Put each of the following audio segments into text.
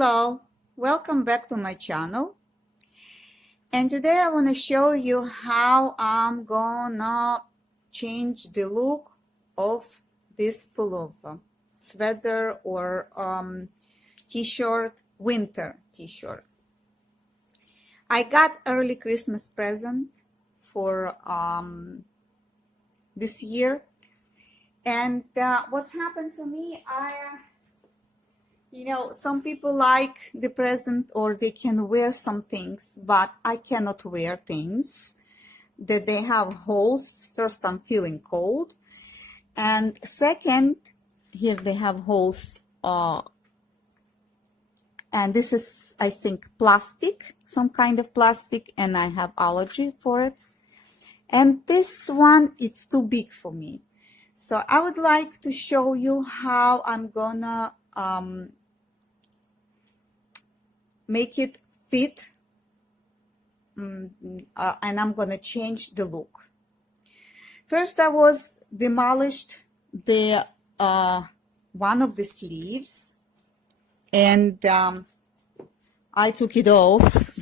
Hello, welcome back to my channel. And today I want to show you how I'm gonna change the look of this pullover, sweater or t-shirt, winter t-shirt. I got early Christmas present for this year, and what's happened to me, some people like the present or they can wear some things, but I cannot wear things that they have holes. First, I'm feeling cold. And second, here they have holes. And this is, I think, plastic, some kind of plastic, and I have allergy for it. And this one, it's too big for me. So I would like to show you how I'm gonna make it fit, and I'm gonna change the look. First, I was demolished the one of the sleeves, and I took it off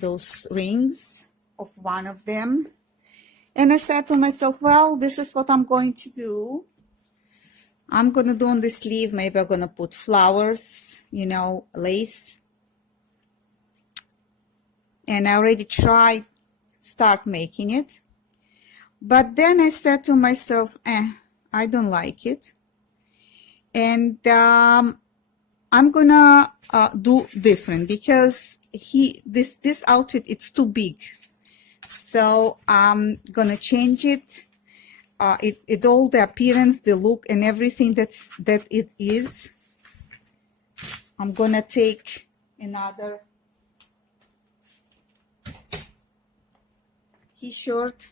those rings of one of them, and I said to myself, well, this is what I'm going to do. I'm gonna do on the sleeve, maybe I'm gonna put flowers, lace. And I already tried start making it, but then I said to myself, I don't like it, and I'm gonna do different, because this outfit, it's too big. So I'm gonna change it. It all the appearance, the look, and everything that it is. I'm gonna take another t-shirt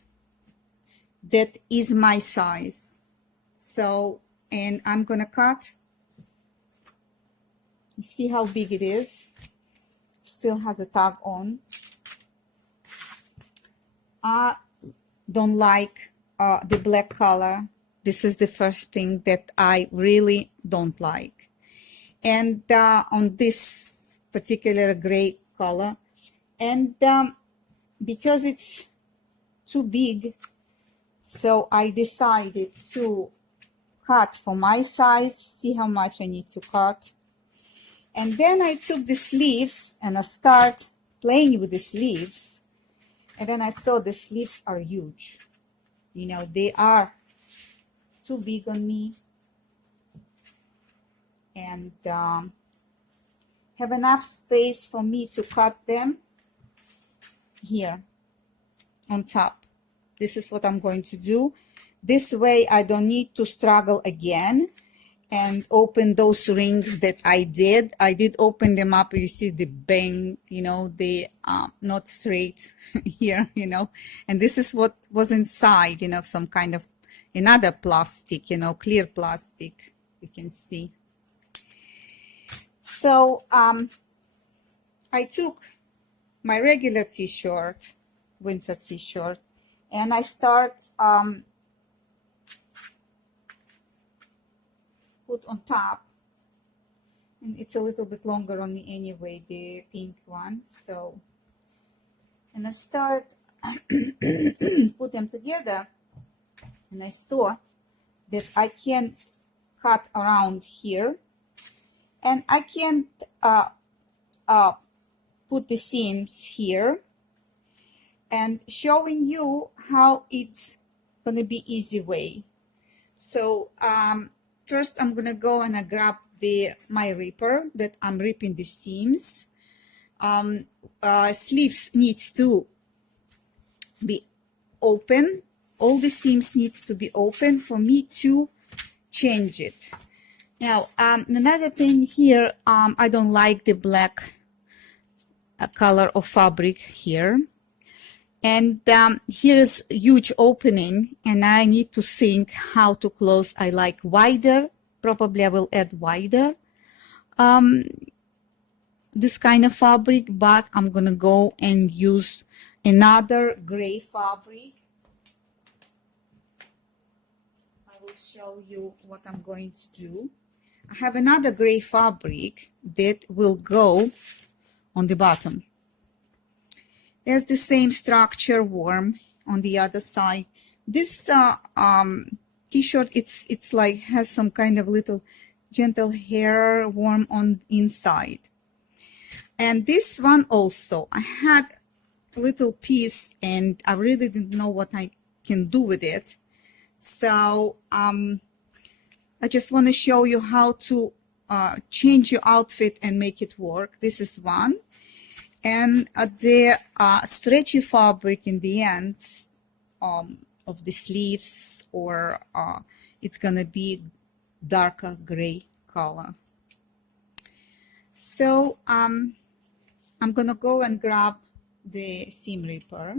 that is my size. So, and I'm gonna cut. You see how big it is? Still has a tag on. I don't like the black color. This is the first thing that I really don't like. And on this particular gray color, and because it's too big, so I decided to cut for my size, see how much I need to cut. And then I took the sleeves and I start playing with the sleeves, and then I saw the sleeves are huge. They are too big on me, and have enough space for me to cut them here on top. This is what I'm going to do. This way I don't need to struggle again and open those rings that I did. I did open them up. You see the bang, they not straight here, and this is what was inside, some kind of another plastic, clear plastic, you can see. So I took my regular t-shirt, winter t-shirt, and I start put on top, and it's a little bit longer on me anyway, the pink one. So, and I start put them together, and I saw that I can cut around here, and I can put the seams here, and showing you how it's gonna be easy way. So first I'm gonna go and I grab my ripper that I'm ripping the seams. Sleeves needs to be open. All the seams needs to be open for me to change it. Now another thing here, I don't like the black color of fabric here, and here is a huge opening, and I need to think how to close. I like wider. Probably I will add wider this kind of fabric, but I'm gonna go and use another gray fabric. I will show you what I'm going to do. I have another gray fabric that will go on the bottom. There's the same structure worm on the other side. This t-shirt, it's like has some kind of little gentle hair worm on inside. And this one also, I had a little piece and I really didn't know what I can do with it. So I just want to show you how to change your outfit and make it work. This is one. And the stretchy fabric in the ends of the sleeves, or it's going to be darker gray color. So I'm going to go and grab the seam ripper.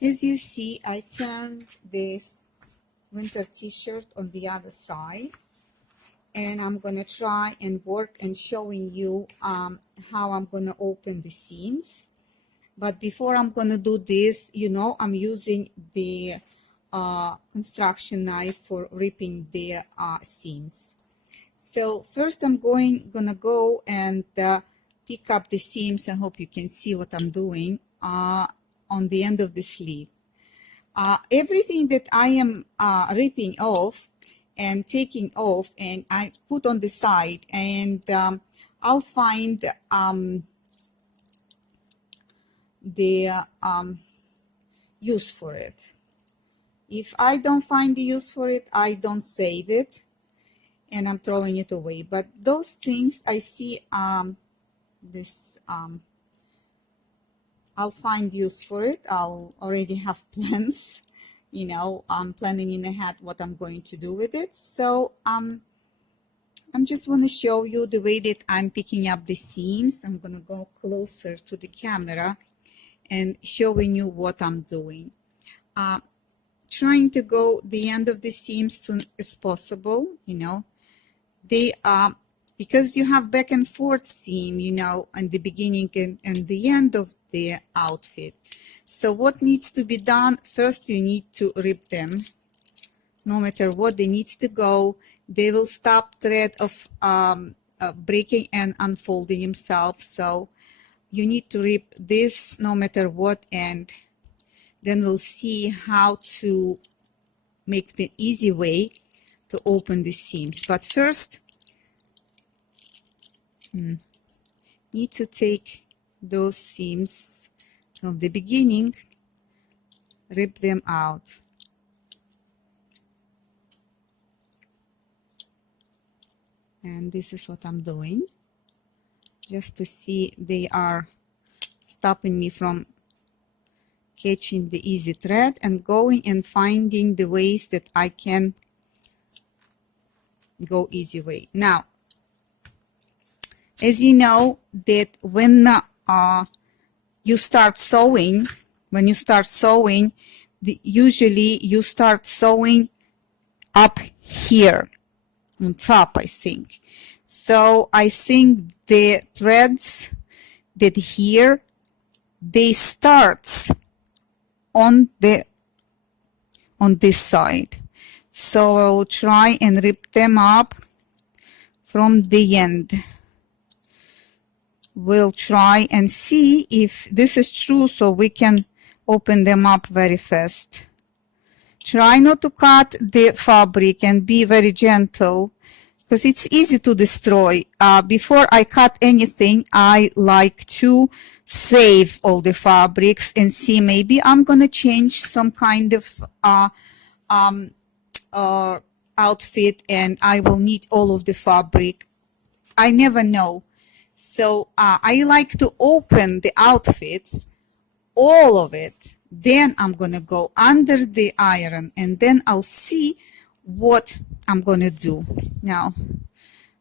As you see, I turned this winter t-shirt on the other side, and I'm going to try and work and showing you how I'm going to open the seams. But before I'm going to do this, you know, I'm using the construction knife for ripping the seams. So first I'm gonna go and pick up the seams. I hope you can see what I'm doing on the end of the sleeve. Everything that I am ripping off and taking off, and I put on the side, and I'll find the use for it. If I don't find the use for it, I don't save it and I'm throwing it away. But those things I see I'll find use for it. I'll already have plans, you know, I'm planning in ahead what I'm going to do with it. So I'm just want to show you the way that I'm picking up the seams. I'm going to go closer to the camera and showing you what I'm doing. Trying to go the end of the seam soon as possible, you know. They because you have back and forth seam, you know, in the beginning and the end of the outfit. So what needs to be done? First, you need to rip them. No matter what, they needs to go. They will stop thread of breaking and unfolding himself. So you need to rip this no matter what, and then we'll see how to make the easy way to open the seams. But first, need to take those seams from the beginning, rip them out. And this is what I'm doing, just to see they are stopping me from catching the easy thread and going and finding the ways that I can go easy way. Now, as you know, that when you start sewing, usually you start sewing up here on top, I think. So I think the threads that here, they start on this side. So I'll try and rip them up from the end. We'll try and see if this is true, so we can open them up very fast. Try not to cut the fabric and be very gentle, because it's easy to destroy. Before I cut anything, I like to save all the fabrics and see, maybe I'm gonna change some kind of outfit and I will need all of the fabric. I never know. So I like to open the outfits, all of it, then I'm gonna go under the iron and then I'll see what I'm gonna do. Now,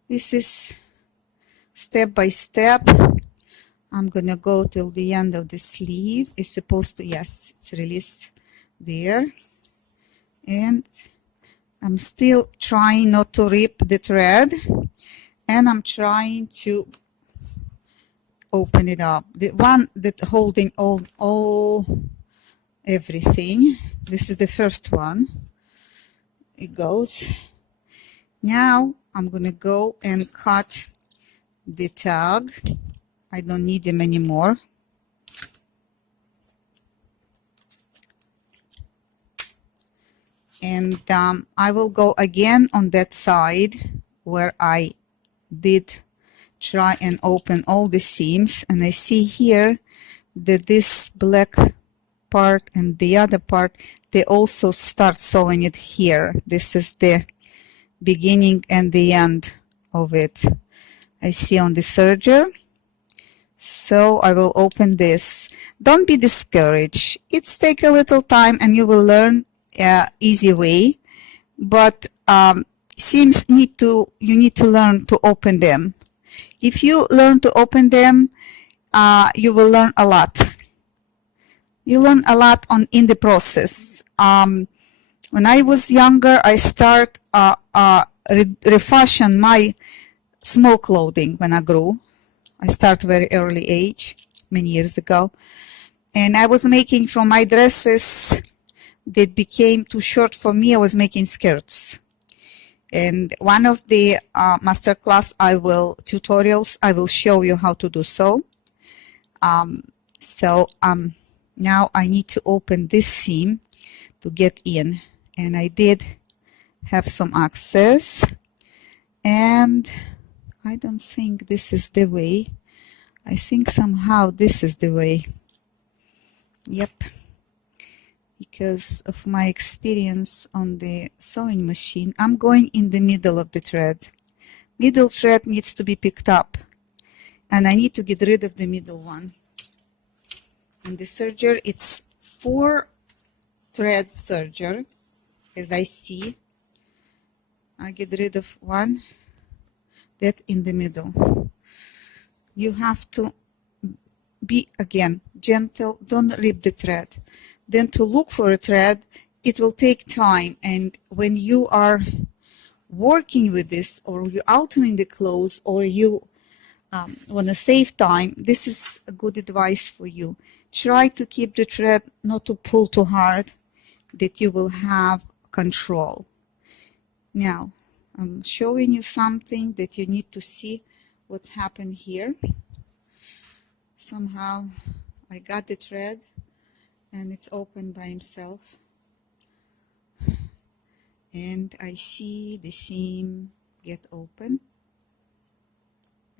this is step by step. I'm gonna go till the end of the sleeve. It's supposed to, yes, it's released there. And I'm still trying not to rip the thread, and I'm trying to open it up. The one that holding everything. This is the first one. It goes. Now I'm gonna go and cut the tag. I don't need them anymore. And I will go again on that side where I did try and open all the seams, and I see here that this black part and the other part, they also start sewing it here. This is the beginning and the end of it. I see on the serger. So I will open this. Don't be discouraged. It's take a little time and you will learn easy way, but seams you need to learn to open them. If you learn to open them, you will learn a lot. You learn a lot in the process. When I was younger, I start refashion my small clothing when I grew. I start very early age, many years ago, and I was making from my dresses that became too short for me. I was making skirts. And one of the masterclass tutorials, I will show you how to do so. Now I need to open this seam to get in, and I did have some access, and I don't think this is the way. I think somehow this is the way. Yep. Because of my experience on the sewing machine, I'm going in the middle of the thread. Middle thread needs to be picked up, and I need to get rid of the middle one. And the serger, it's 4 thread serger, as I see. I get rid of one, that in the middle. You have to be, again, gentle, don't rip the thread. Then to look for a thread, it will take time, and when you are working with this, or you're altering the clothes, or you want to save time, this is a good advice for you. Try to keep the thread, not to pull too hard, that you will have control. Now, I'm showing you something that you need to see what's happened here. Somehow I got the thread and it's open by himself, and I see the seam get open.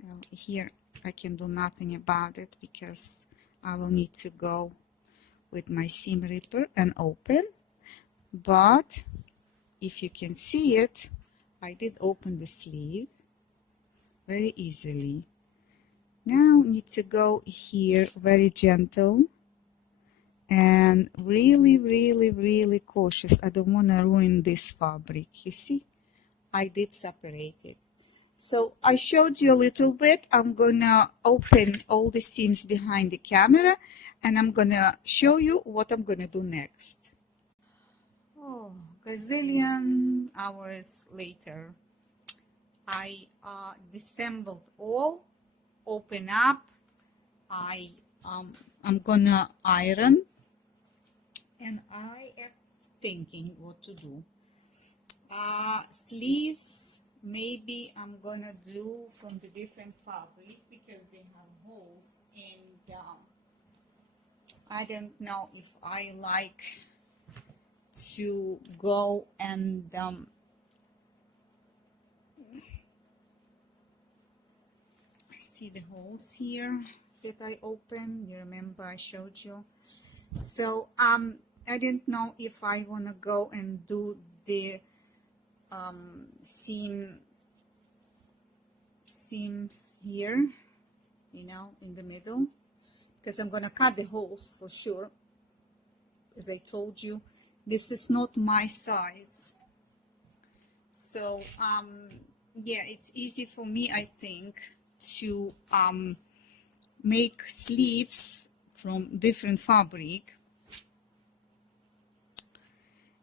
Well, here I can do nothing about it because I will need to go with my seam ripper and open, but if you can see it, I did open the sleeve very easily. Now need to go here very gentle and really cautious. I don't want to ruin this fabric. You see, I did separate it. So I showed you a little bit. I'm gonna open all the seams behind the camera, and I'm gonna show you what I'm gonna do next. Oh, gazillion hours later, I disassembled all, open up. I'm gonna iron, and I am thinking what to do. Sleeves, maybe I'm gonna do from the different fabric because they have holes, and I don't know if I like to go and I see the holes here that I opened. You remember I showed you. So I didn't know if I want to go and do the seam here, you know, in the middle, because I'm gonna cut the holes for sure. As I told you, this is not my size, so yeah, it's easy for me, I think, to make sleeves from different fabric,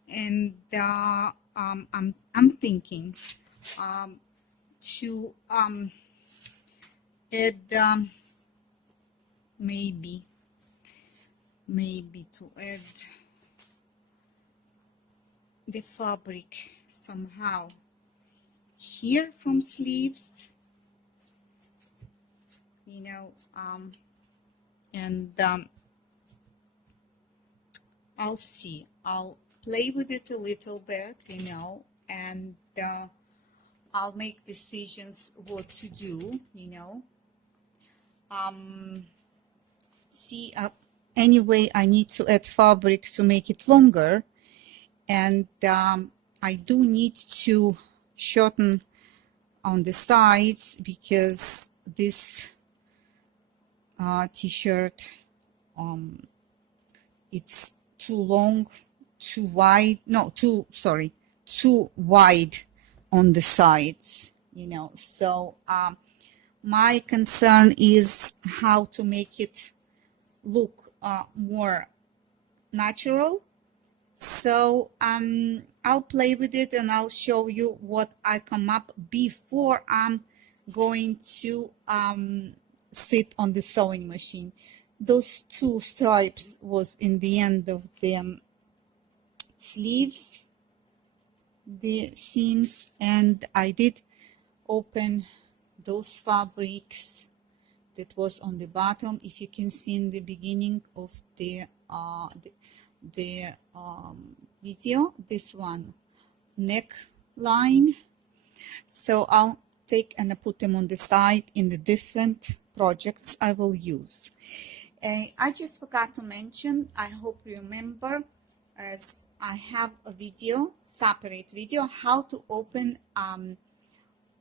and I'm thinking to add maybe to add the fabric somehow. here from sleeves, you know, and I'll see. I'll play with it a little bit, you know, and I'll make decisions what to do, you know. See, anyway, I need to add fabric to make it longer, and I do need to shorten on the sides because this t-shirt, it's too long, too wide, no, too wide on the sides, you know. So my concern is how to make it look more natural. So I'll play with it and I'll show you what I come up before I'm going to sit on the sewing machine. Those two stripes was in the end of the sleeves, the seams, and I did open those fabrics that was on the bottom. If you can see in the beginning of the video, this one neckline. So I'll take and put them on the side in the different projects I will use. I just forgot to mention, I hope you remember, as I have a video, separate video, how to open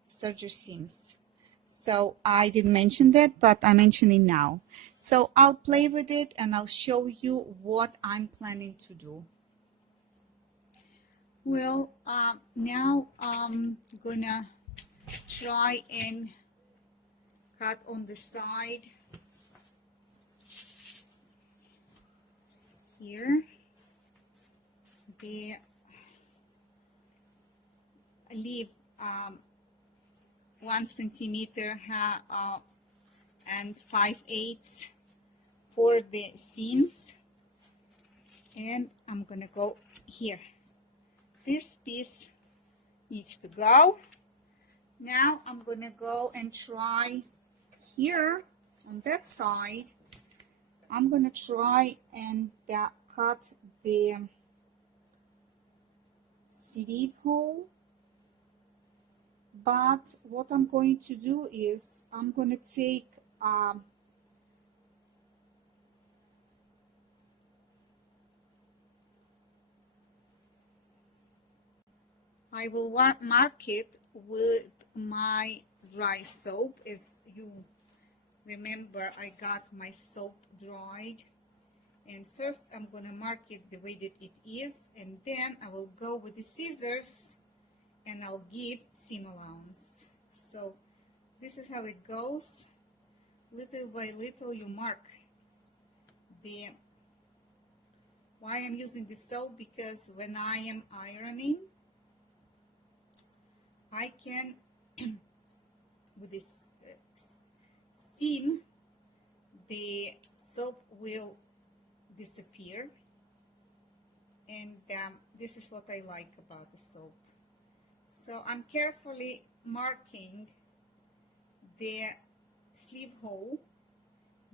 serger seams. So I didn't mention that, but I'm mentioning now. So I'll play with it and I'll show you what I'm planning to do. Well, now I'm gonna try and cut on the side here. Leave 1 centimeter and 5/8 for the seams, and I'm gonna go here. This piece needs to go. Now I'm gonna go and try here on that side. I'm gonna try and cut the sleeve hole, but what I'm going to do is I'm gonna take I will mark it with my dry soap. As you remember, I got my soap dried, and first I'm gonna mark it the way that it is, and then I will go with the scissors and I'll give seam allowance. So this is how it goes. Little by little you mark the, why I'm using the soap, because when I am ironing I can with this steam, the soap will disappear, and this is what I like about the soap. So I'm carefully marking the sleeve hole,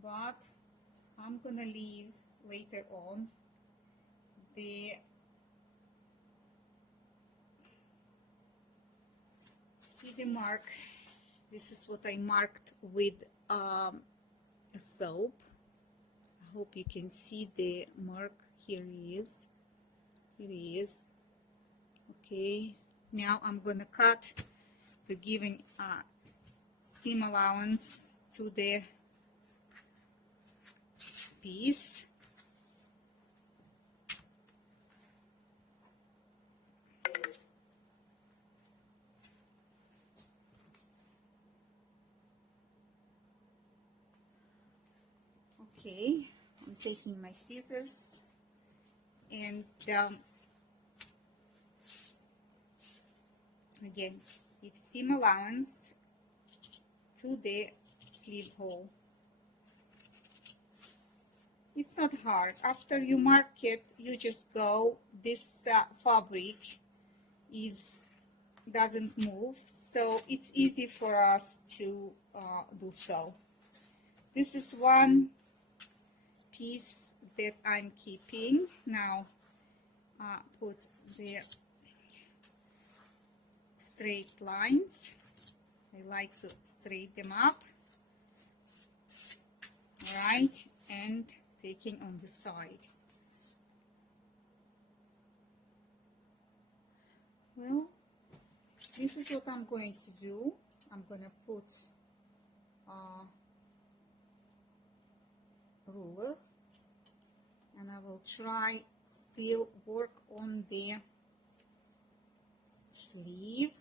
but I'm gonna leave later on the, see the mark. This is what I marked with a soap. I hope you can see the mark. Here he is. Here he is. Okay, now I'm gonna cut the given seam allowance to the piece. Okay, I'm taking my scissors and again, it's seam allowance to the sleeve hole. It's not hard. After you mark it, you just go. This fabric is doesn't move, so it's easy for us to do so. This is one piece that I'm keeping. Now put the straight lines. I like to straighten them up, right, and taking on the side. Well, this is what I'm going to do. I'm going to put a ruler, and I will try still work on the sleeve.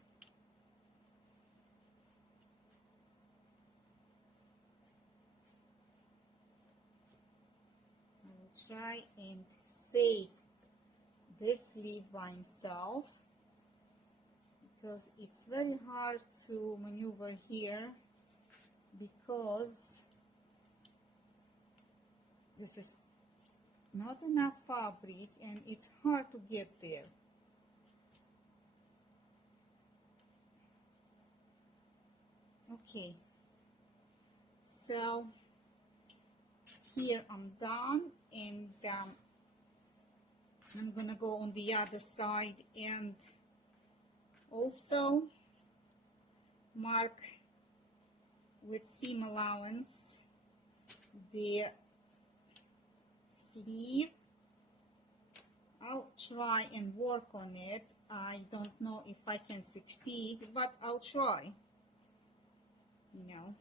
I will try and save this sleeve by himself, because it's very hard to maneuver here because this is not enough fabric and it's hard to get there. Okay, so here I'm done, and I'm gonna go on the other side and also mark with seam allowance the sleeve. I'll try and work on it. I don't know if I can succeed, but I'll try, you know.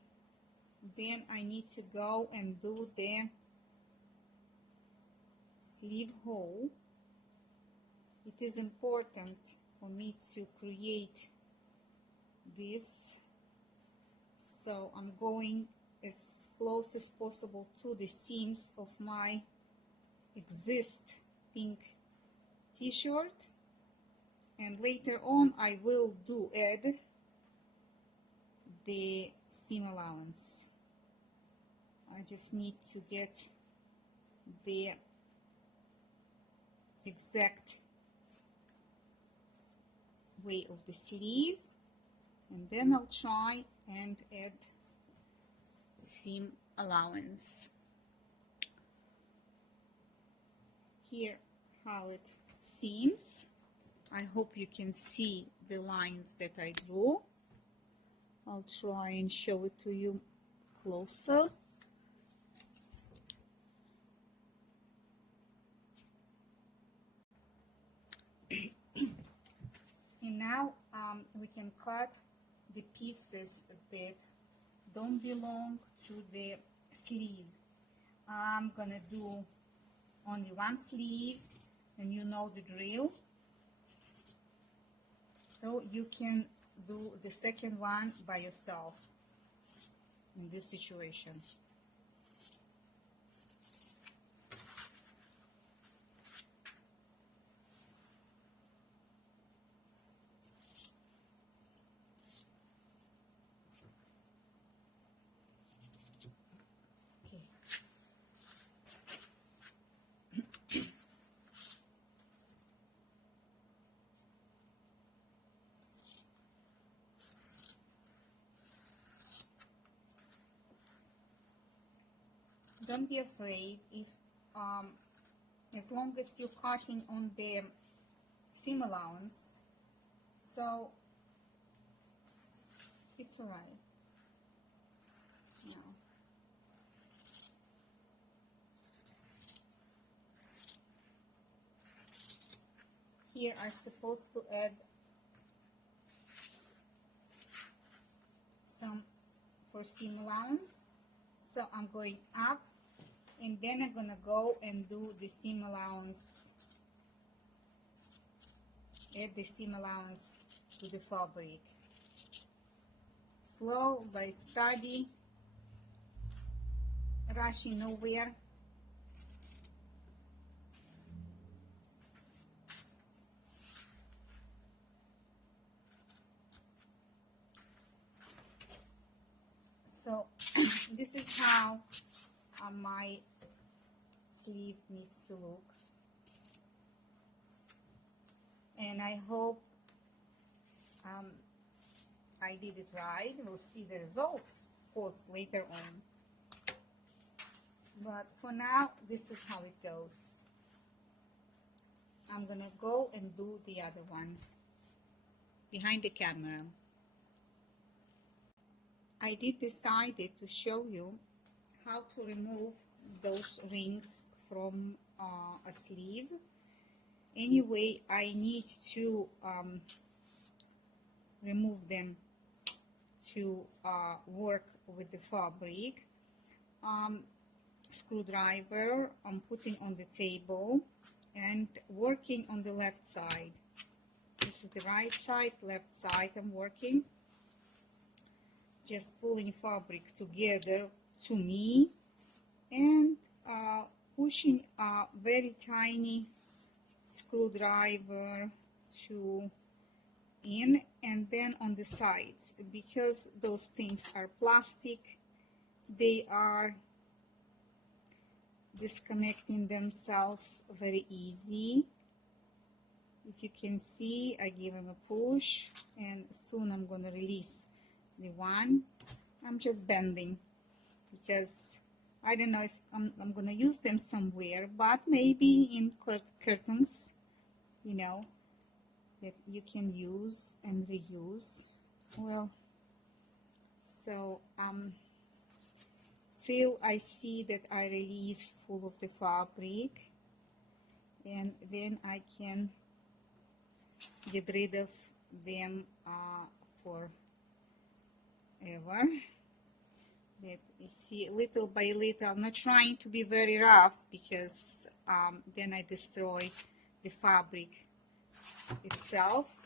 Then I need to go and do the sleeve hole. It is important for me to create this, so I'm going as close as possible to the seams of my exist pink t-shirt, and later on I will add the seam allowance. I just need to get the exact way of the sleeve, and then I'll try and add seam allowance. Here how it seams. I hope you can see the lines that I drew. I'll try and show it to you closer. And now we can cut the pieces that don't belong to the sleeve. I'm gonna do only one sleeve, and you know the drill, so you can do the second one by yourself in this situation. Okay. Don't be afraid if as long as you're cutting on the seam allowance, so it's alright. Now, here I'm supposed to add some for seam allowance, so I'm going up, and then I'm gonna go and do the seam allowance, add the seam allowance to the fabric. Slow, by steady, rushing nowhere. So this is how my sleeve needs to look, and I hope um, I did it right. We'll see the results, of course, later on. But for now, this is how it goes. I'm gonna go and do the other one behind the camera. I did decided to show you how to remove those rings from a sleeve. Anyway, I need to remove them to work with the fabric. Screwdriver I'm putting on the table and working on the left side. This is the right side, left side I'm working. Just pulling fabric together to me and pushing a very tiny screwdriver to in, and then on the sides, because those things are plastic, they are disconnecting themselves very easy. If you can see, I give them a push and soon I'm going to release the one. I'm just bending because I don't know if I'm going to use them somewhere, but maybe in curtains, you know, that you can use and reuse. Well, so till I see that I release full of the fabric, and then I can get rid of them forever. That you see, little by little. I'm not trying to be very rough because then I destroy the fabric itself.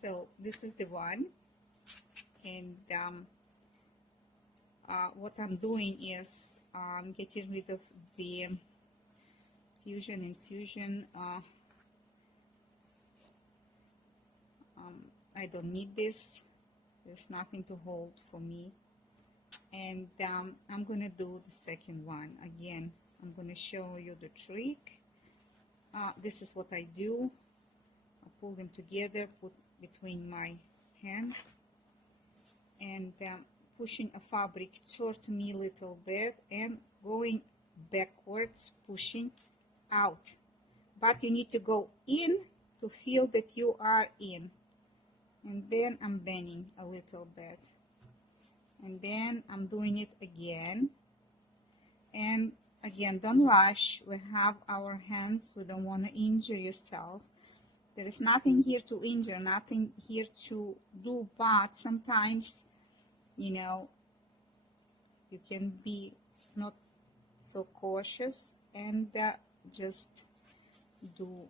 So this is the one, and what I'm doing is I'm getting rid of the fusion infusion. I don't need this. There's nothing to hold for me. And I'm gonna do the second one again. I'm gonna show you the trick. This is what I do. I pull them together, put between my hand, and pushing a fabric toward me a little bit and going backwards, pushing out. But you need to go in to feel that you are in. And then I'm bending a little bit. And then I'm doing it again. And again, don't rush. We have our hands. We don't want to injure yourself. There is nothing here to injure, nothing here to do, but sometimes, you know, you can be not so cautious and just do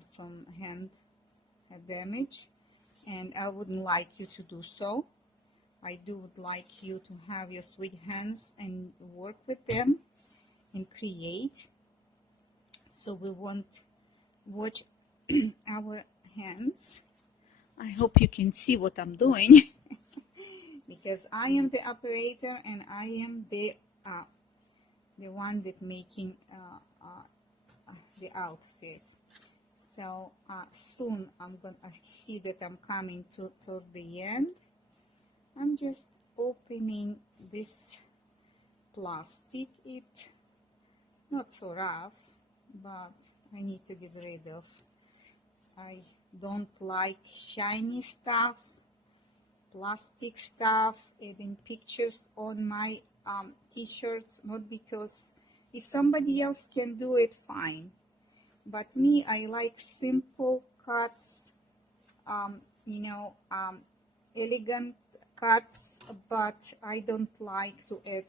some hand damage, and I wouldn't like you to do so. I would like you to have your sweet hands and work with them and create. So we won't watch our hands. I hope you can see what I'm doing because I am the operator and I am the one that making the outfit. So soon I'm gonna see that I'm coming toward the end. I'm just opening this plastic. It not so rough, but I need to get rid of. I don't like shiny stuff, plastic stuff, adding pictures on my t-shirts, not because if somebody else can do it, fine. But me, I like simple cuts, you know, elegant cuts, but I don't like to add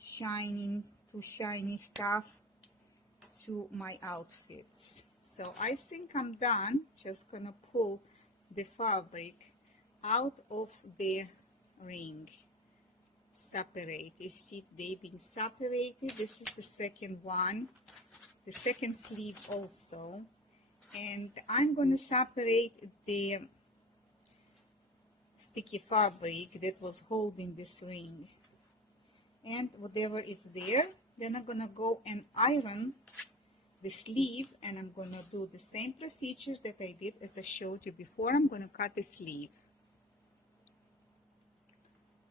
shiny stuff to my outfits. So I think I'm done. Just gonna pull the fabric out of the ring. Separate. You see they being separated. This is the second one, the second sleeve also, and I'm gonna separate the sticky fabric that was holding this ring, and whatever is there, then I'm gonna go and iron the sleeve, and I'm going to do the same procedures that I did as I showed you before. I'm going to cut the sleeve.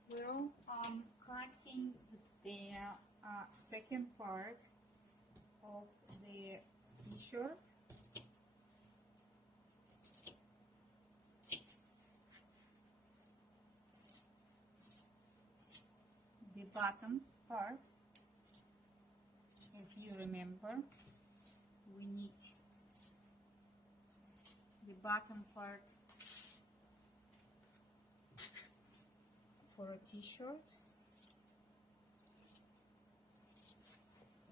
Well, I'm cutting the second part of the t-shirt. The bottom part, as you remember, we need the bottom part for a t-shirt.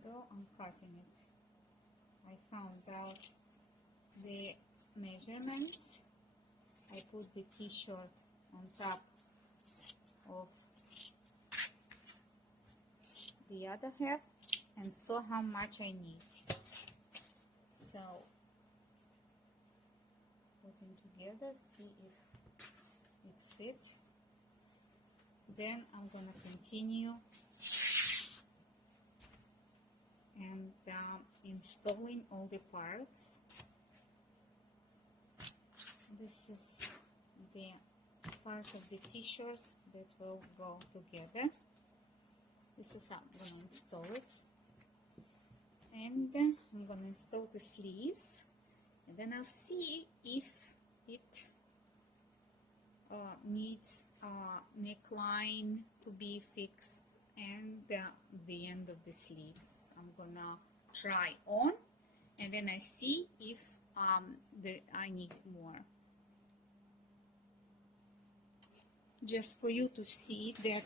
So I'm cutting it. I found out the measurements. I put the t-shirt on top of the other half and saw how much I need. So put them together, see if it fits. Then I'm gonna continue and installing all the parts. This is the part of the t-shirt that will go together. This is how I'm going to install it. And I'm going to install the sleeves. And then I'll see if it needs a neckline to be fixed and the end of the sleeves. I'm going to try on. And then I see if I need more. Just for you to see that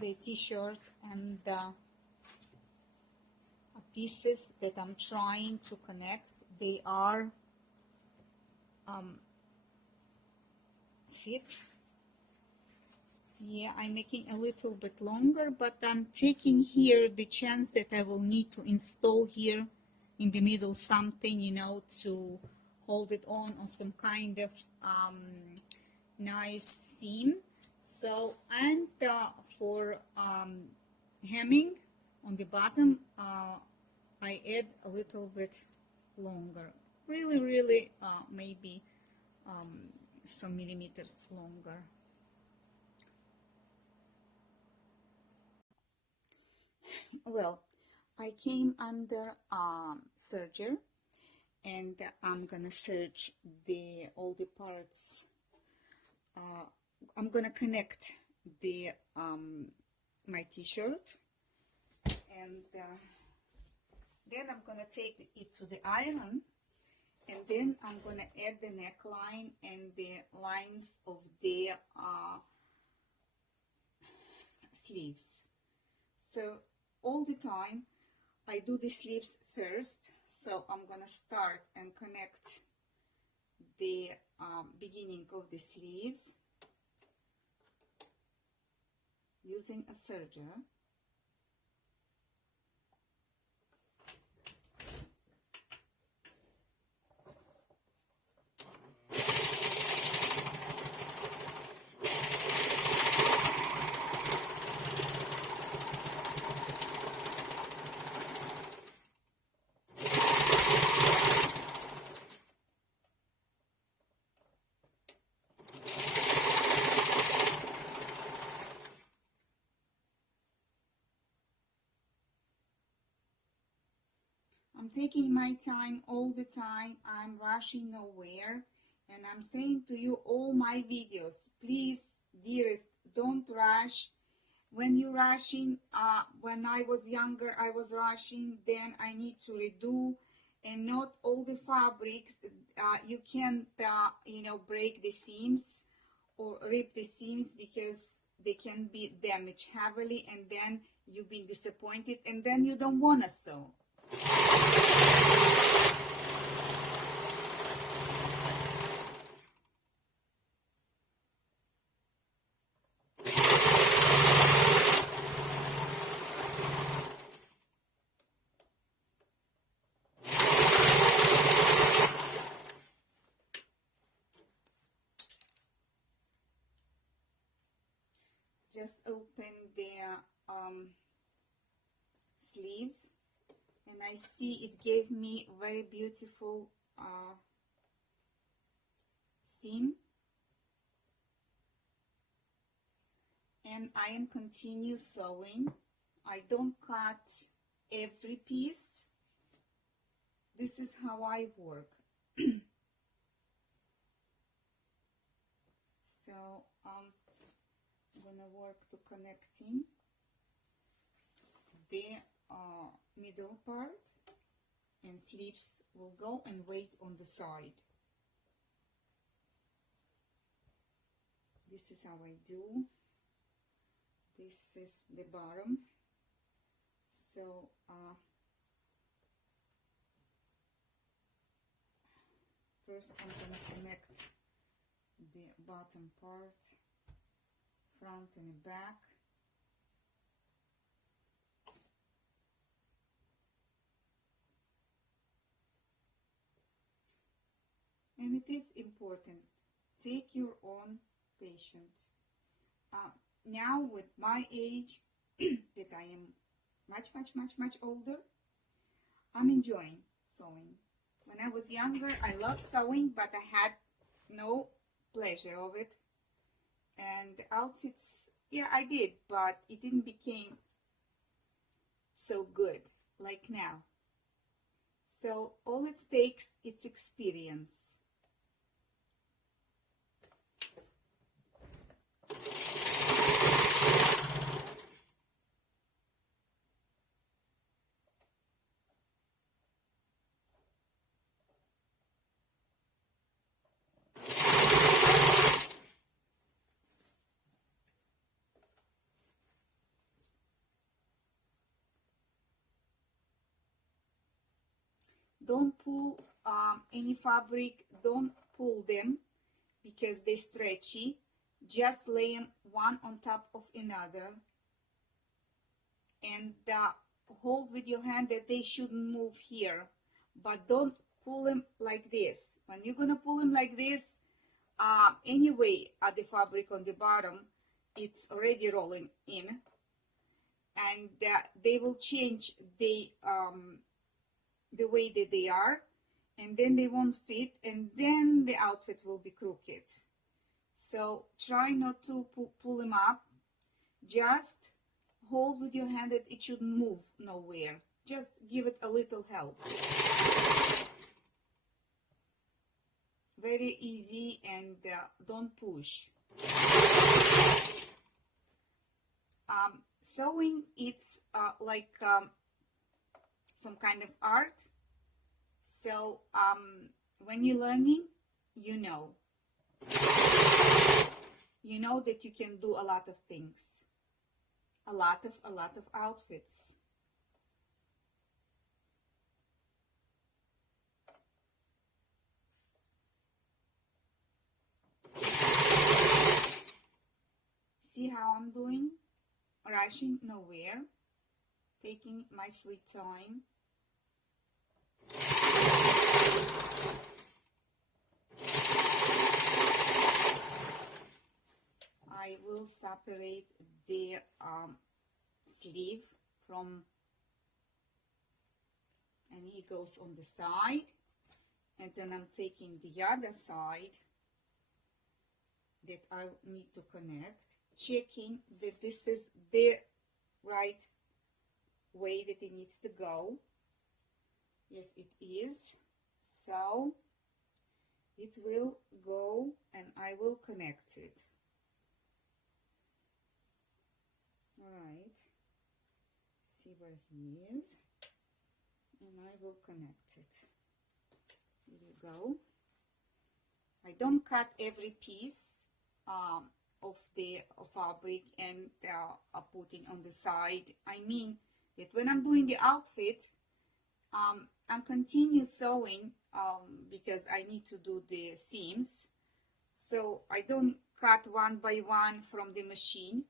the t-shirt and the pieces that I'm trying to connect, they are fit. Yeah, I'm making a little bit longer, but I'm taking here the chance that I will need to install here in the middle something, you know, to hold it on some kind of nice seam. So, and for hemming on the bottom, I add a little bit longer, really maybe some millimeters longer. Well, I came under serger, and I'm gonna serge all the parts. I'm gonna connect the my t-shirt, and then I'm gonna take it to the iron, and then I'm gonna add the neckline and the lines of the sleeves. So all the time I do the sleeves first, so I'm gonna start and connect the beginning of the sleeves using a serger. I'm taking my time all the time. I'm rushing nowhere, and I'm saying to you, all my videos, please, dearest, don't rush. When you're rushing, when I was younger, I was rushing, then I need to redo, and not all the fabrics, you can't, you know, break the seams or rip the seams, because they can be damaged heavily, and then you've been disappointed, and then you don't want to sew. Just open the sleeve, and I see it gave me very beautiful seam, and I am continue sewing. I don't cut every piece. This is how I work. So I'm gonna work to connecting the middle part, and sleeves will go and wait on the side. This is how I do. This is the bottom. So first I'm gonna connect the bottom part, front and back. And it is important, take your own patience. Now with my age, that I am much older, I'm enjoying sewing. When I was younger, I loved sewing, but I had no pleasure of it. And the outfits, yeah, I did, but it didn't become so good like now. So all it takes is experience. Don't pull any fabric, don't pull them because they're stretchy. Just lay them one on top of another, and hold with your hand that they shouldn't move here, but don't pull them like this. When you're gonna pull them like this, anyway, the fabric on the bottom, it's already rolling in, and they will change the way that they are, and then they won't fit, and then the outfit will be crooked. So try not to pull them up. Just hold with your hand that it shouldn't move nowhere. Just give it a little help. Very easy, and don't push. Sewing, it's like some kind of art. So when you're learning, you know that you can do a lot of things, a lot of outfits. See how I'm doing? Rushing nowhere, taking my sweet time. I will separate the sleeve from, and he goes on the side, and then I'm taking the other side that I need to connect, checking that this is the right way that it needs to go. Yes, it is. So it will go, and I will connect it. Alright, see where he is, and I will connect it. Here you go. I don't cut every piece of the fabric and putting on the side. I mean that when I'm doing the outfit, I'm continue sewing because I need to do the seams. So I don't cut one by one from the machine.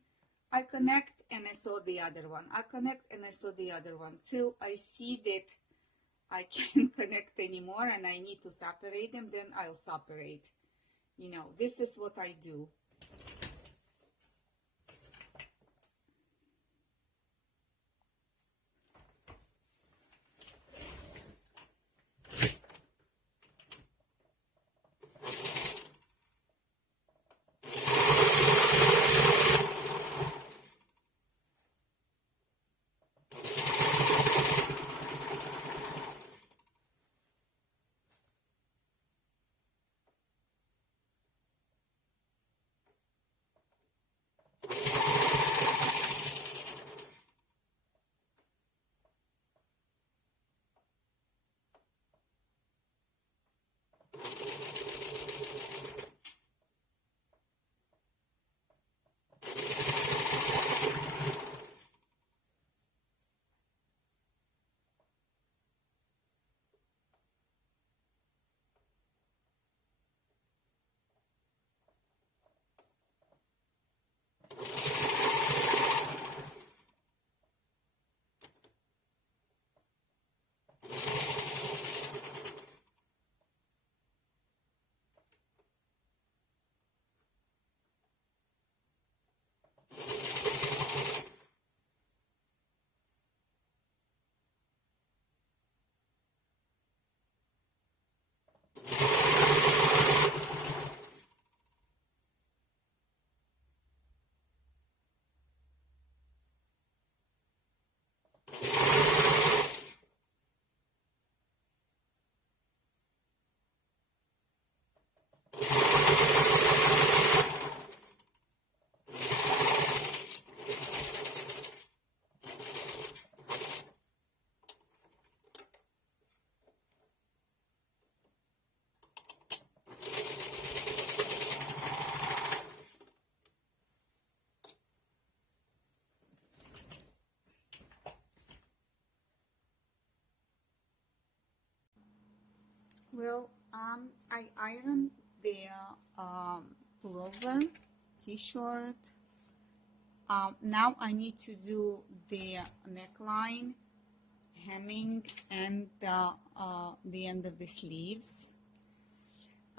I connect and I sew the other one. I connect and I sew the other one till I see that I can't connect anymore and I need to separate them. Then I'll separate. You know, this is what I do. pullover t-shirt. Now I need to do the neckline, hemming, and the end of the sleeves.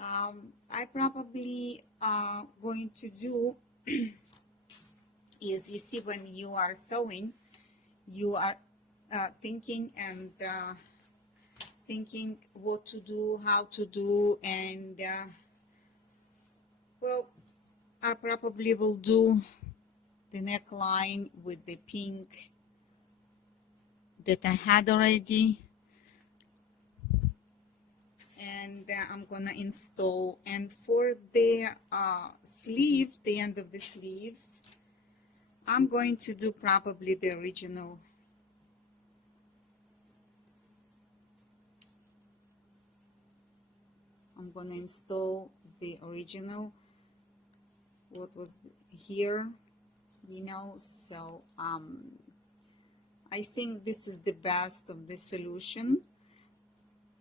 I probably going to do is, you see, when you are sewing, you are thinking and thinking what to do, how to do, and well, I probably will do the neckline with the pink that I had already, and I'm gonna install. And for the sleeves, the end of the sleeves, I'm going to do probably the original. I'm gonna install the original, what was here, you know. So I think this is the best of the solution,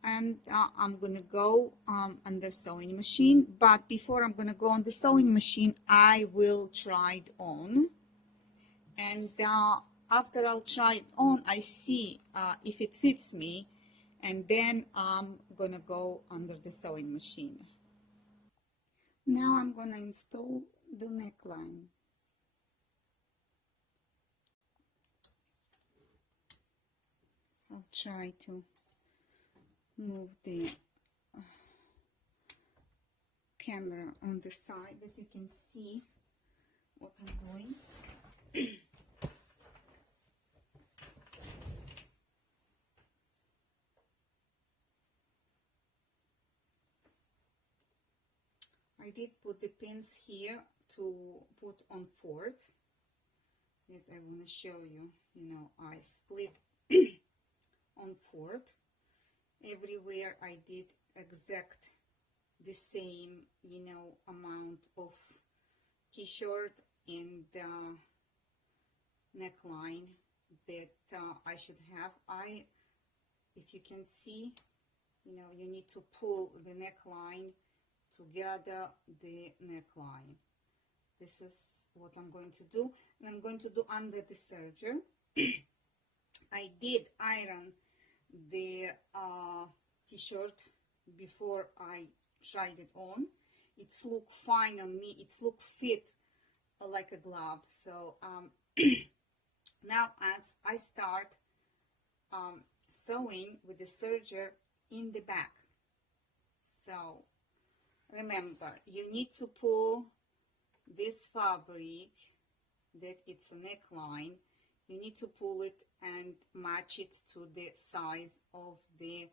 and I'm gonna go on the sewing machine. But before I'm gonna go on the sewing machine, I will try it on, and after I'll try it on, I see if it fits me, and then I'm gonna go under the sewing machine. Now I'm gonna install the neckline. I'll try to move the camera on the side that you can see what I'm doing. I did put the pins here to put on fourth, that I want to show you. You know, I split on fourth. Everywhere I did exact the same, you know, amount of t-shirt and neckline that I should have. If you can see, you know, you need to pull the neckline together, the neckline. This is what I'm going to do, and I'm going to do under the serger. I did iron the t-shirt before I tried it on. It's look fine on me. It's look fit like a glove. So now as I start sewing with the serger in the back. So remember, you need to pull this fabric that it's a neckline. You need to pull it and match it to the size of the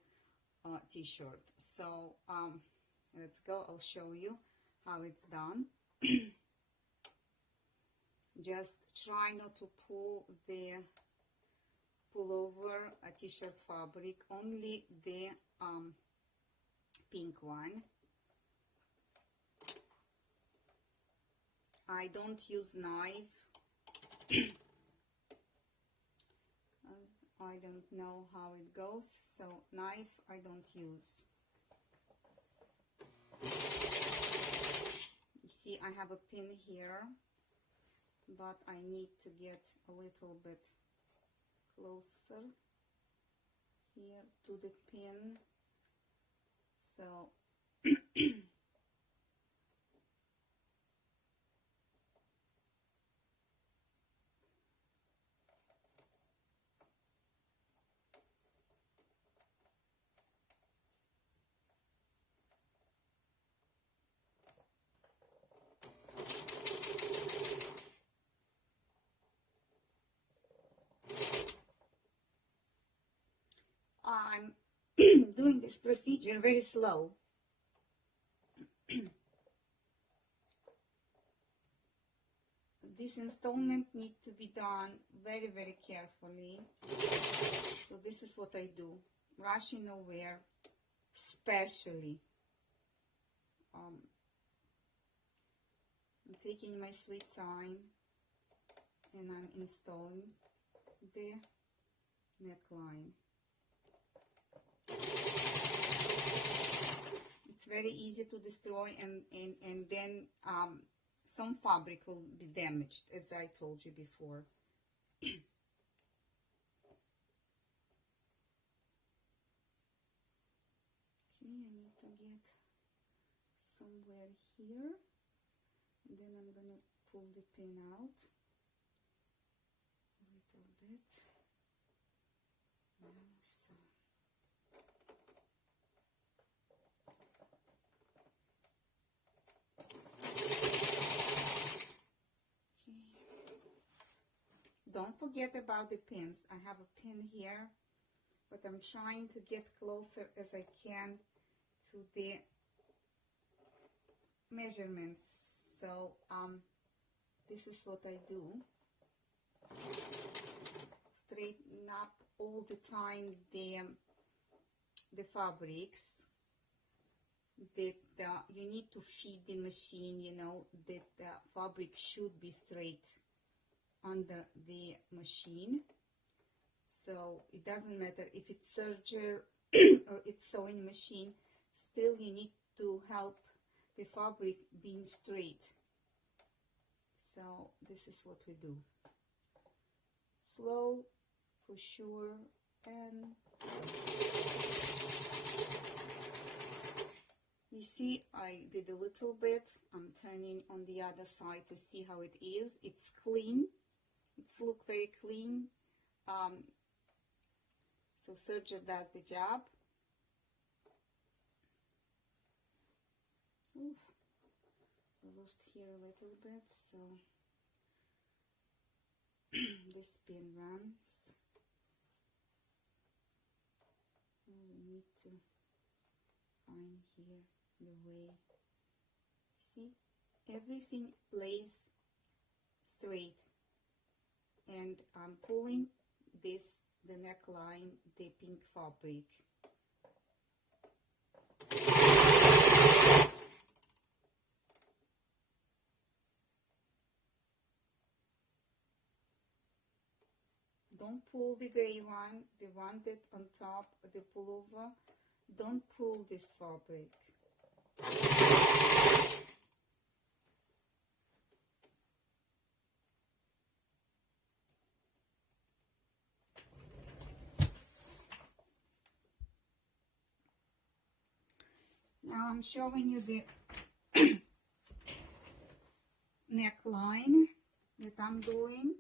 t-shirt. So let's go. I'll show you how it's done. Just try not to pull the pullover t-shirt fabric, only the pink one. I don't use knife. I don't know how it goes, so knife I don't use. You see, I have a pin here, but I need to get a little bit closer here to the pin. So I'm doing this procedure very slow. This installment needs to be done very, very carefully. So this is what I do. Rushing nowhere, especially. I'm taking my sweet time, and I'm installing the neckline. It's very easy to destroy, and then some fabric will be damaged, as I told you before. Okay, I need to get somewhere here, and then I'm gonna pull the pin out a little bit. So. Don't forget about the pins. I have a pin here, but I'm trying to get closer as I can to the measurements. So this is what I do. Straighten up all the time the fabrics that you need to feed the machine, you know, that the fabric should be straight under the machine. So it doesn't matter if it's serger or it's sewing machine, still you need to help the fabric being straight. So this is what we do. Slow, for sure, and you see I did a little bit. I'm turning on the other side to see how it is. It's clean. It's look very clean. So serger does the job. Oof. I lost here a little bit, so this pin runs. We need to find here the way. See, everything lays straight, and I'm pulling the neckline, the pink fabric. Don't pull the gray one, the one that on top of the pullover. Don't pull this fabric. Now I'm showing you the neckline that I'm doing.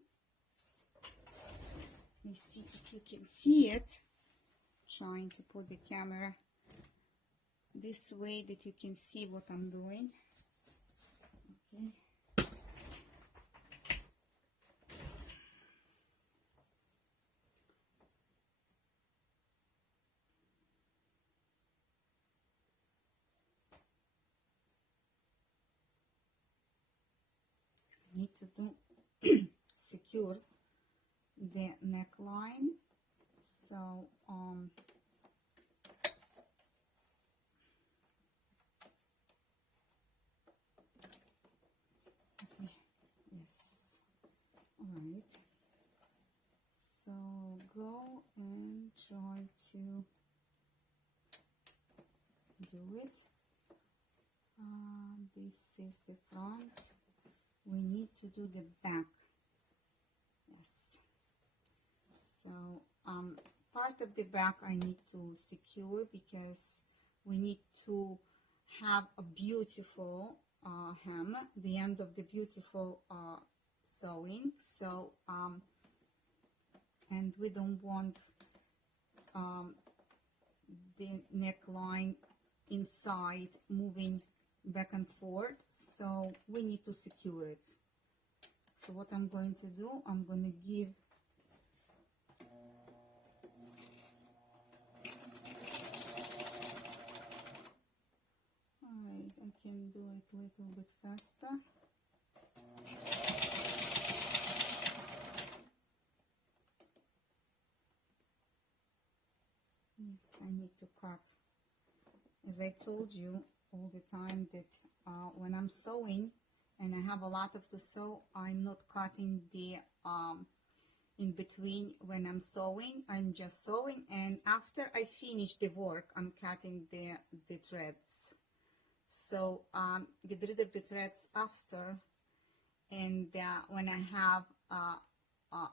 Let me see if you can see it. Trying to put the camera this way that you can see what I'm doing. Okay. Need to do secure the neckline. So okay, yes, all right. So go and try to do it. This is the front. We need to do the back. Yes. So part of the back I need to secure because we need to have a beautiful hem, the end of the beautiful sewing. So and we don't want the neckline inside moving back and forth, so we need to secure it. So what I'm going to do, I'm going to give alright, I can do it a little bit faster. Yes, I need to cut. As I told you all the time that when I'm sewing and I have a lot of to sew, I'm not cutting the in between. When I'm sewing, I'm just sewing, and after I finish the work, I'm cutting the threads. So get rid of the threads after And when I have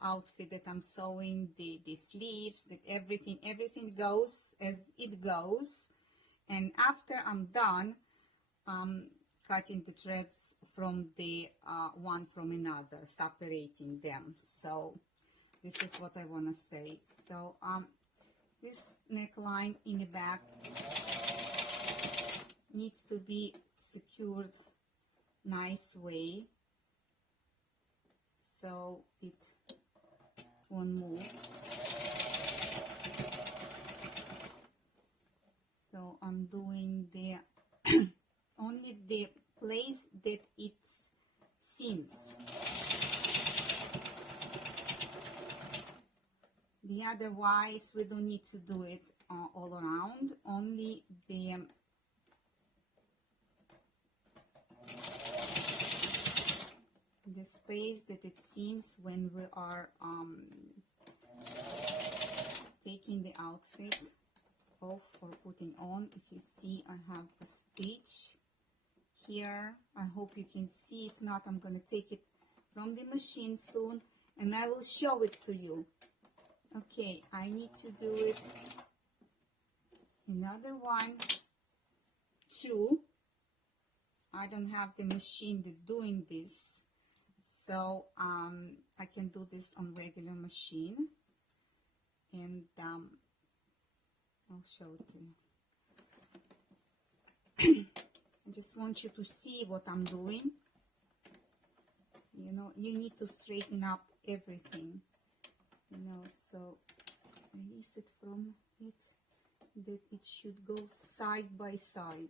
outfit that I'm sewing the sleeves, that everything goes as it goes. And after I'm done cutting the threads from the one from another, separating them. So this is what I want to say. So this neckline in the back needs to be secured nice way so it won't move. So I'm doing the only the place that it seams. The otherwise we don't need to do it all around, only the space that it seems when we are taking the outfit off or putting on. If you see, I have a stitch here. I hope you can see. If not, I'm going to take it from the machine soon and I will show it to you. Okay, I need to do it another one, two. I don't have the machine that's doing this, so I can do this on regular machine, and I'll show it to you. I just want you to see what I'm doing. You know, you need to straighten up everything, you know, so release it from it, that it should go side by side.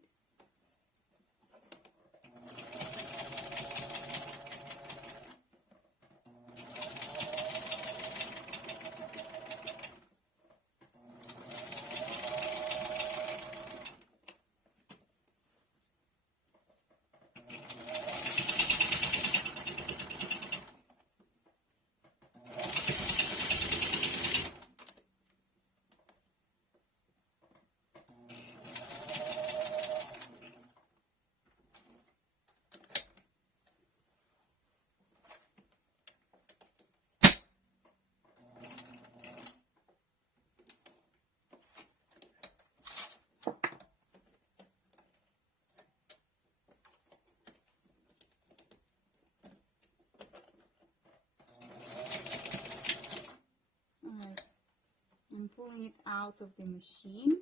I'm pulling it out of the machine.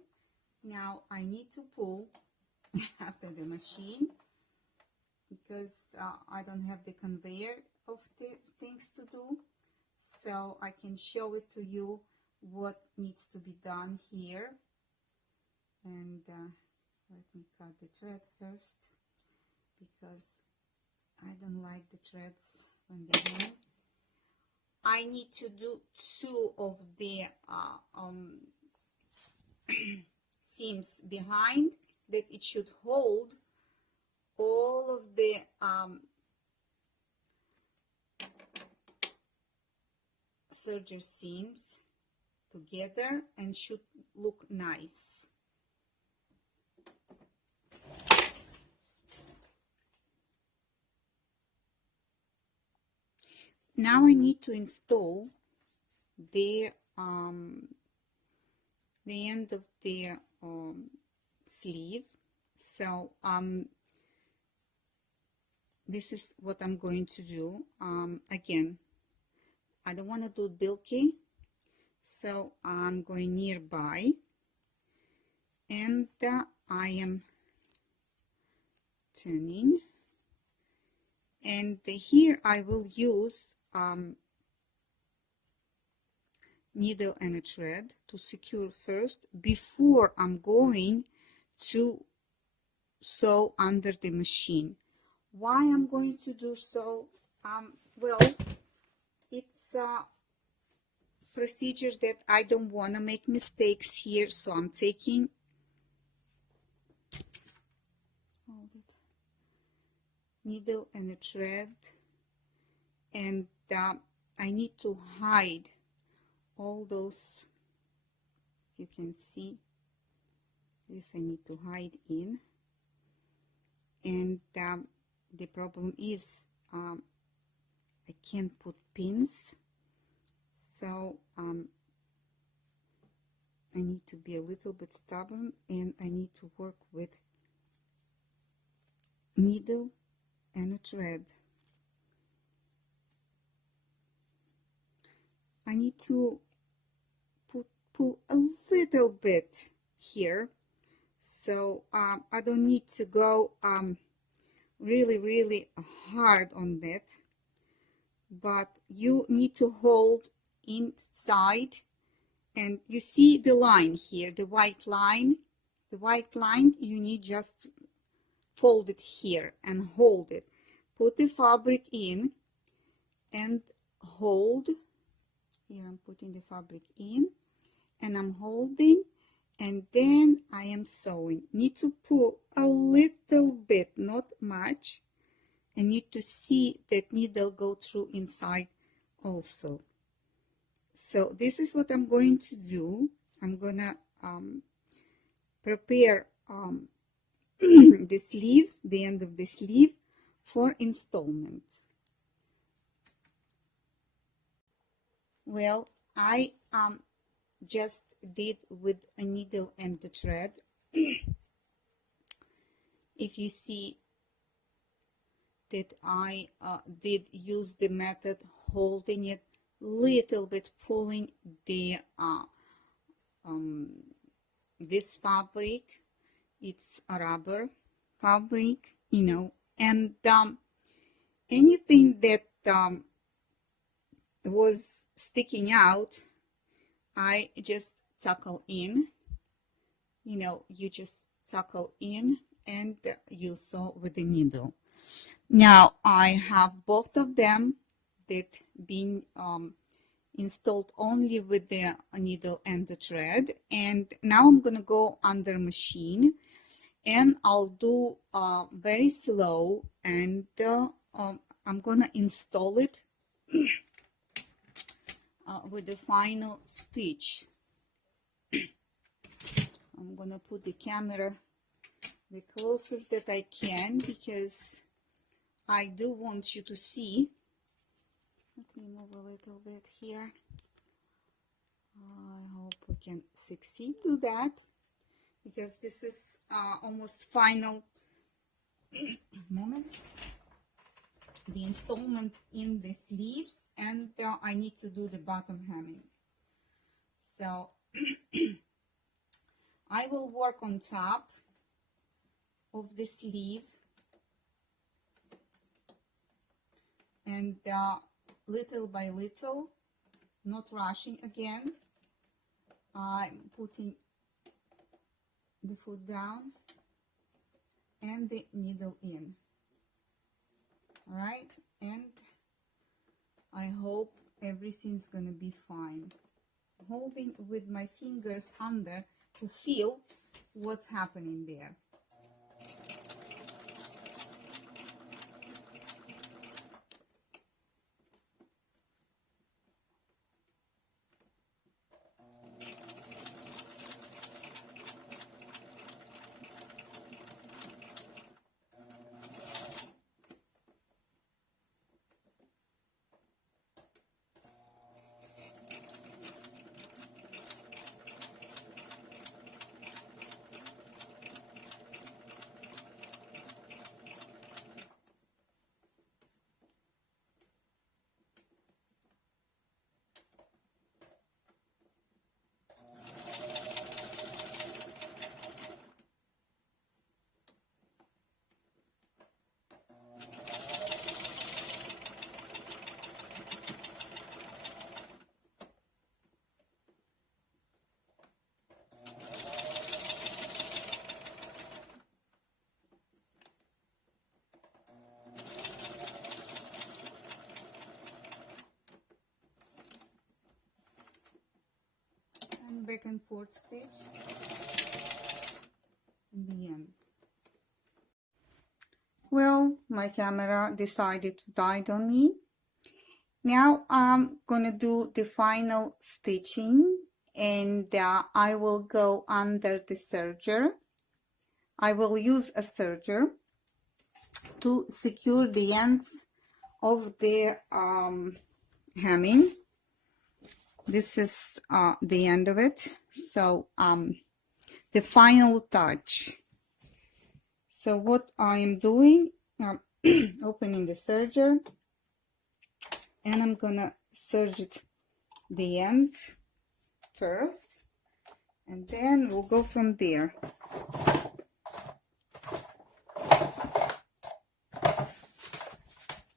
Now I need to pull after the machine because I don't have the conveyor of the things to do, so I can show it to you what needs to be done here. And let me cut the thread first because I don't like the threads when they hang. I need to do two of the seams behind, that it should hold all of the serger seams together and should look nice. Now I need to install the end of the sleeve. So this is what I'm going to do. Again, I don't want to do bulky, so I'm going nearby, and I am turning, and here I will use needle and a thread to secure first before I'm going to sew under the machine. Why I'm going to do so? Well, it's a procedure that I don't want to make mistakes here, so I'm taking needle and a thread, and I need to hide all those. You can see this, I need to hide in, and the problem is I can't put pins, so I need to be a little bit stubborn, and I need to work with needle and a thread. I need to pull a little bit here, so I don't need to go really hard on that, but you need to hold inside. And you see the line here, the white line, you need just fold it here and hold it. Put the fabric in and hold. Here I'm putting the fabric in and I'm holding, and then I am sewing. Need to pull a little bit, not much. I need to see that needle go through inside also. So this is what I'm going to do. I'm gonna prepare the sleeve, the end of the sleeve, for installment. Well, I just did with a needle and the thread. If you see that I did use the method holding it little bit, pulling the this fabric. It's a rubber fabric, you know, and anything that was sticking out, I just tuckle in. You know, you just tuckle in and you sew with the needle. Now I have both of them that been installed only with the needle and the thread, and now I'm gonna go under machine, and I'll do very slow, and I'm gonna install it with the final stitch. I'm gonna put the camera the closest that I can because I do want you to see. Let me move a little bit here. I hope we can succeed to that, because this is almost final moments. The installment in the sleeves, and I need to do the bottom hemming. So I will work on top of the sleeve, and little by little, not rushing again, I'm putting the foot down and the needle in. All right, and I hope everything's gonna be fine. Holding with my fingers under to feel what's happening there. And back and forth stitch in the end. Well, my camera decided to die on me. Now I'm gonna do the final stitching, and I will go under the serger. I will use a serger to secure the ends of the hemming. This is the end of it. So the final touch. So what I am doing, opening the serger, and I'm gonna serge it the ends first, and then we'll go from there.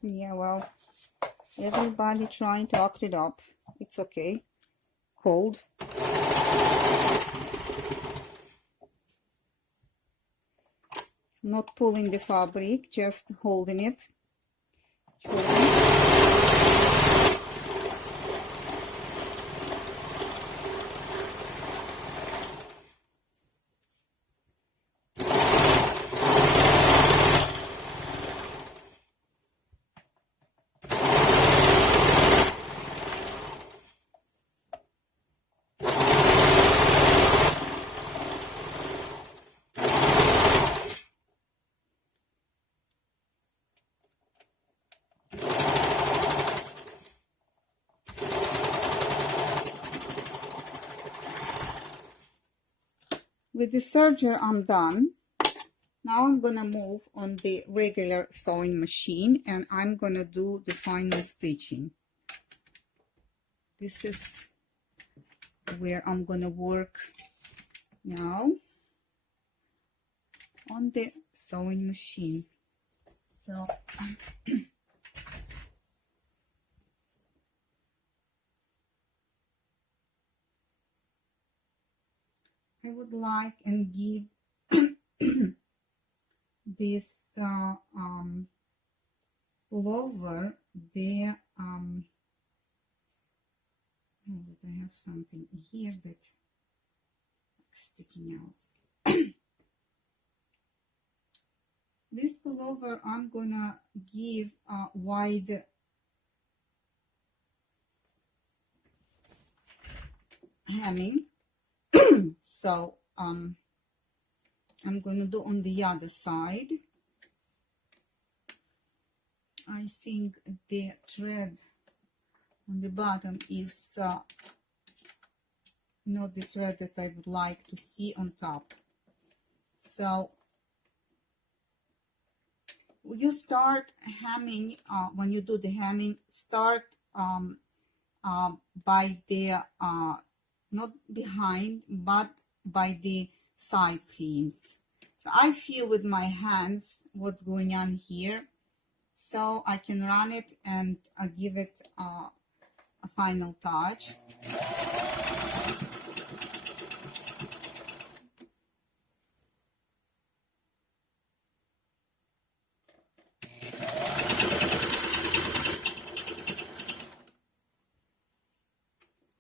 Yeah, well, everybody trying to act it up. It's okay. Cold. Not pulling the fabric, just holding it. With the serger, I'm done. Now I'm gonna move on the regular sewing machine, and I'm gonna do the final stitching. This is where I'm gonna work now on the sewing machine. So I would like and give this pullover the oh, but I have something here that's sticking out. This pullover I'm gonna give a wide hemming. So I'm gonna do on the other side. I think the thread on the bottom is not the thread that I would like to see on top. So you start hemming, when you do the hemming, start by the not behind but by the side seams. So I feel with my hands what's going on here, so I can run it and give it a final touch.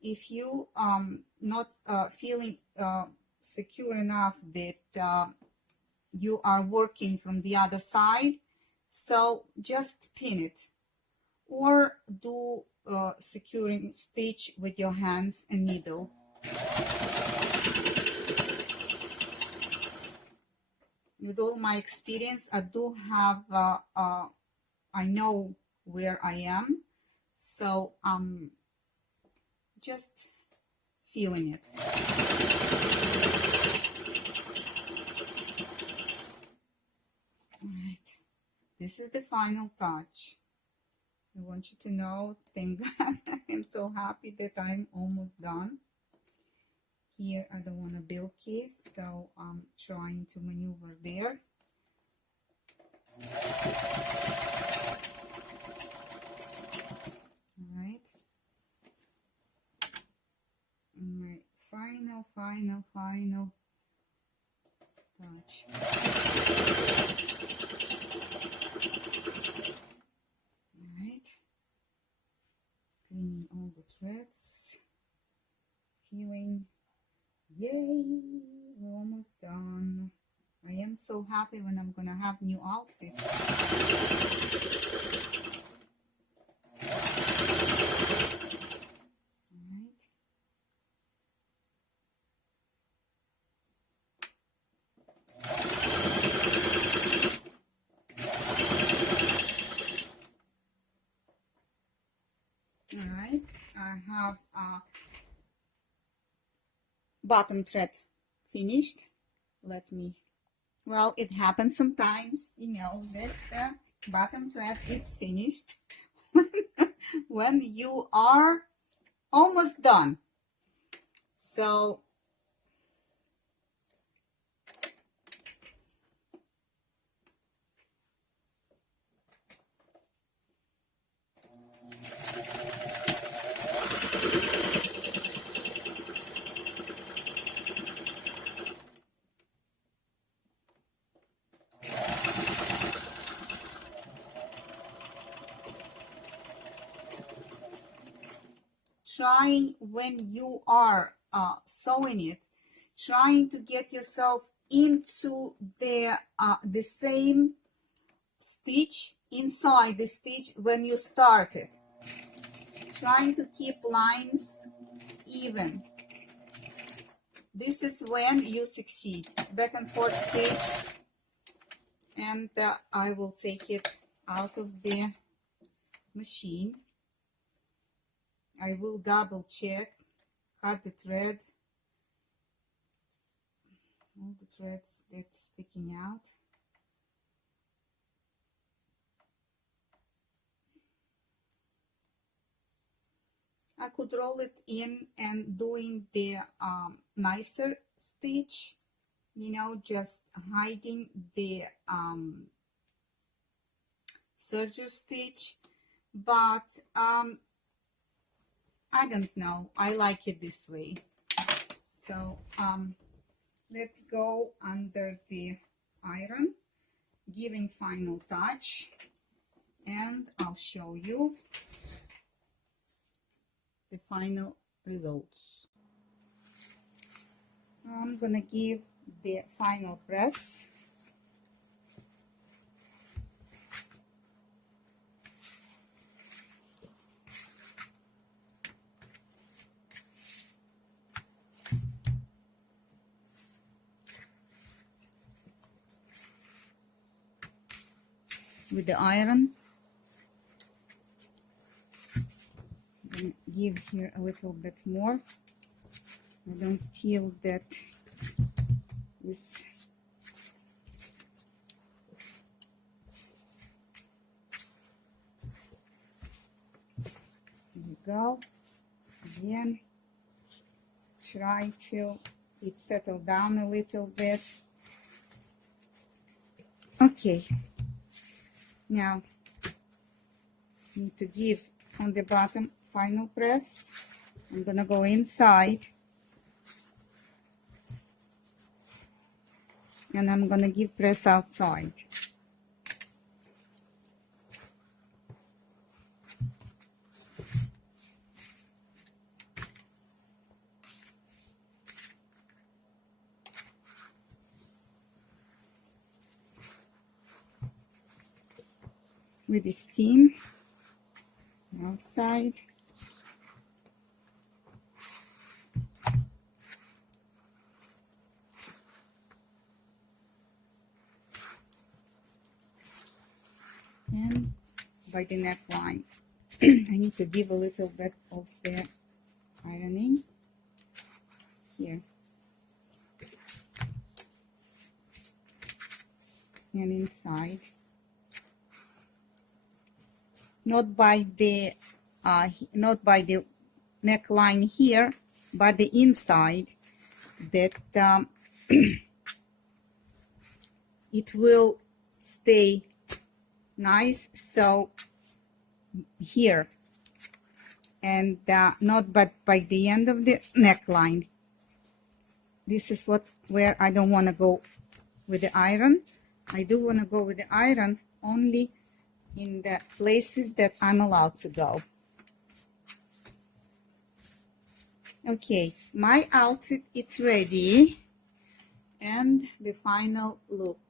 If you not feeling secure enough that you are working from the other side, so just pin it or do securing stitch with your hands and needle. With all my experience, I do have I know where I am, so just feeling it. All right, this is the final touch. I want you to know, thank God, I'm so happy that I'm almost done. Here I don't want to bulky, so I'm trying to maneuver there. All right. My final touch. All right. Cleaning all the threads. Feeling, yay, we're almost done. I am so happy when I'm gonna have new outfit. All right, I have bottom thread finished. Let me, well, it happens sometimes, you know, that the bottom thread is finished when you are almost done. So trying when you are sewing it, trying to get yourself into the same stitch inside the stitch when you started, trying to keep lines even. This is when you succeed. Back and forth stitch, and I will take it out of the machine. I will double check, cut the thread, all the threads that's sticking out. I could roll it in and doing the nicer stitch, you know, just hiding the serger stitch, but I don't know, I like it this way. So let's go under the iron, giving final touch, and I'll show you the final results. I'm gonna give the final press. With the iron, give here a little bit more. I don't feel that this there you go. Again, try till it settle down a little bit. Okay, now need to give on the bottom final press. I'm gonna go inside and I'm gonna give press outside. With the seam outside. And by the neckline. I need to give a little bit of the ironing here and inside. Not by the neckline here, but the inside, that it will stay nice. So here, and not but by the end of the neckline. This is where I don't want to go with the iron. I do want to go with the iron only in the places that I'm allowed to go. Okay, my outfit, it's ready, and the final look.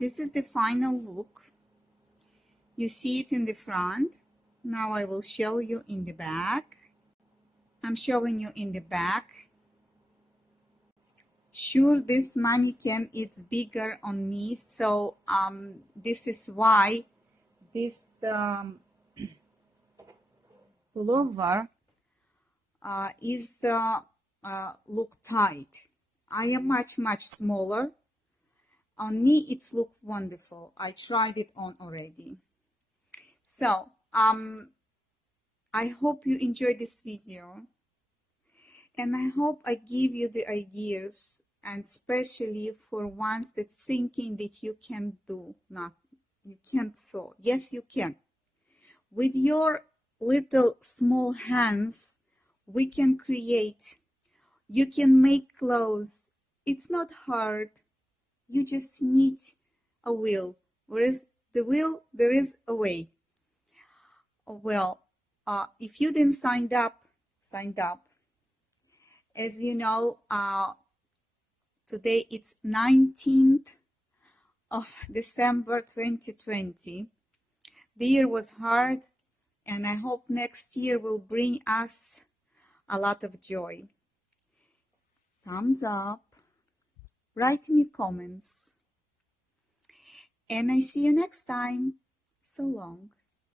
This is the final look. You see it in the front. Now I will show you in the back. I'm showing you in the back. Sure, this mannequin is bigger on me, so this is why this pullover is look tight. I am much smaller. On me it's look wonderful. I tried it on already. So I hope you enjoyed this video, and I hope I give you the ideas, and especially for ones that thinking that you can't do nothing, you can't sew. Yes, you can. With your little small hands, we can create. You can make clothes. It's not hard. You just need a will. Where is the will, there is a way. Well, if you didn't sign up. As you know, today it's 19th of December 2020. The year was hard, and I hope next year will bring us a lot of joy. Thumbs up, write me comments, and I see you next time. So long.